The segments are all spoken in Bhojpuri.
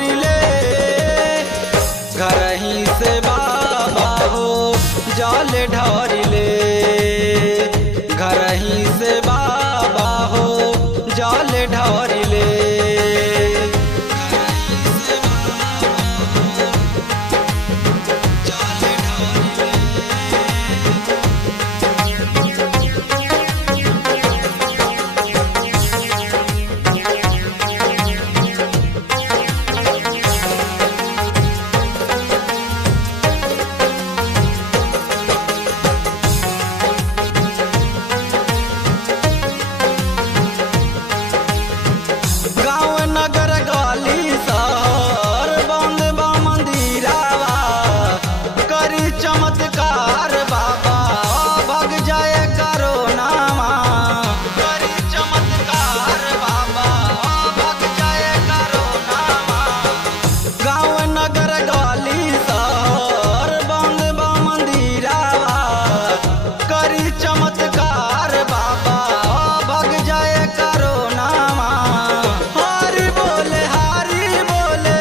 करिले घर ही से बाबा हो जल ढारिले घर ही से बाबा हो जल ढारिले चमत्कार बाबा भग जाए करोना करी चमत्कार बाबा भग जाए करोना गाँव नगर गली शहर बंद बा मंदिरावा करी चमत्कार बाबा भग जाए करोना हारी बोले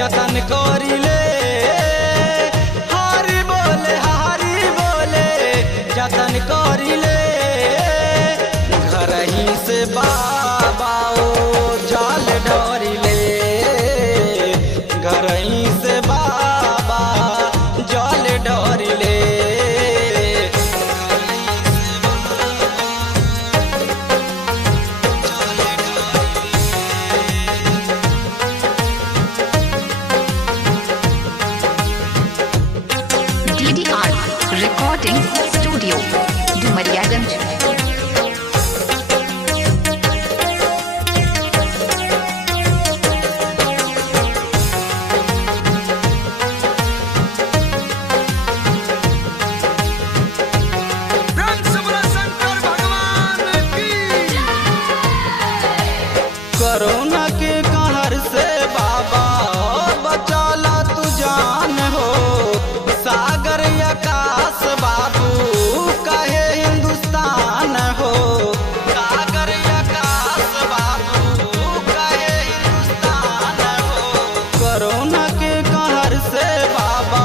जतन करिले जतन करिले घर ही से बाबा ओ जल ढारिले घर ही से बाबा जल ढारिले DDR Recording Studio Dumariaganj। Corona के कहर से बाबा बचाला तू जान हो सागर आकाश बाबू कहे हिंदुस्तान हो सागर आकाश बाबू कहे हिंदुस्तान हो कोरोना के कहर से बाबा